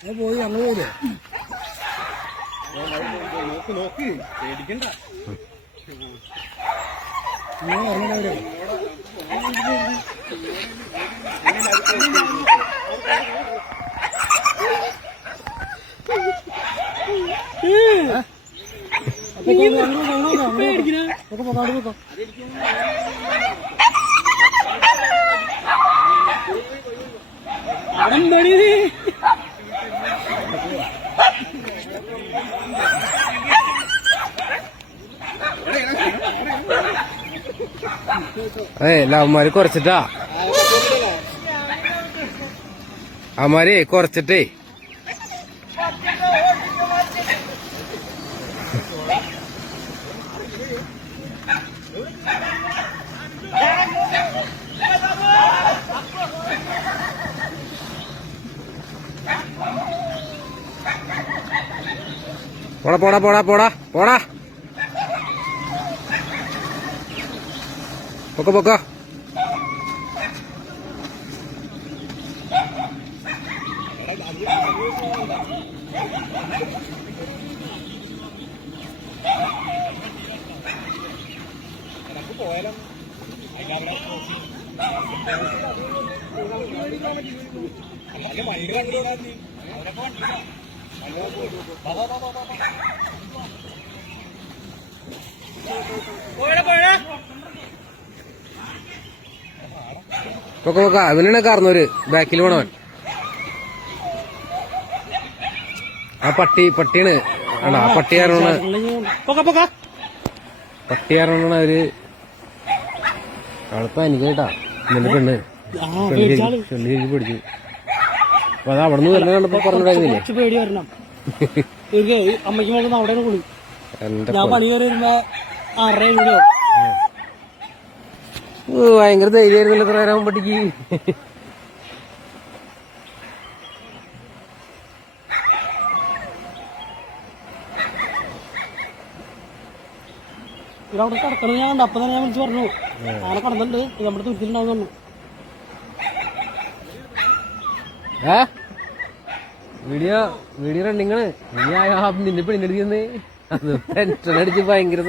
അത് പോയി ഞങ്ങൾ പോയില്ലേ നോക്ക് നോക്ക് പേടിക്കണ്ട നീ പറഞ്ഞില്ല അപ്പൊ അവന്മാര് കുറച്ചിട്ടാ അവന്മാരെ കുറച്ചിട്ടേ പോടാ പോടാ പോടാ പോടാ പോടാ. പൊക്കോ പൊക്കോ. വണ്ടി കണ്ടിടാ പൊക്കോ പൊക്ക. അവനാണ് കാർന്നവര് ബാക്കിൽ പോണവൻ. ആ പട്ടി പട്ടിയാണ്. ആണോ? ആ പട്ടി കാരണമാണ് പട്ടി കാരണമാണ് അവർ? ആളിപ്പോ എനിക്ക് കേട്ടാ നിന്റെ പെണ്ണ് പെണ്ണ് പിടിച്ചു. അപ്പൊ അത് അവിടെ നിന്ന് വരുന്ന കണ്ടപ്പോ പറഞ്ഞിട്ടുണ്ടായിരുന്നില്ലേ കുറച്ച് പേടി വരണം. ഇവർക്ക് അമ്മയ്ക്ക് മോൾ അവിടെ കുളി എന്റെ ഞാൻ പണി കയറി വരുമ്പോ ആറര ഏഴോ ഓ, ഭയങ്കര ധൈര്യമായിരുന്നല്ലോ ഇത്ര നേരം പട്ടിക്ക് ഇവിടെ അവിടെ കിടക്കണത് ഞാൻ കണ്ടു. അപ്പൊ തന്നെ ഞാൻ വിളിച്ച് പറഞ്ഞു അങ്ങനെ കിടന്നുണ്ട് നമ്മുടെ തുരുത്തിലുണ്ടാവും പറഞ്ഞു. വീഡിയോ വീഡിയോ റണ്ണിങ്ങൾ ഇനി ആ നിന്നെ പെണ്ണെടുക്കുന്നേ അത് ടെൻഷൻ അടിച്ച് ഭയങ്കര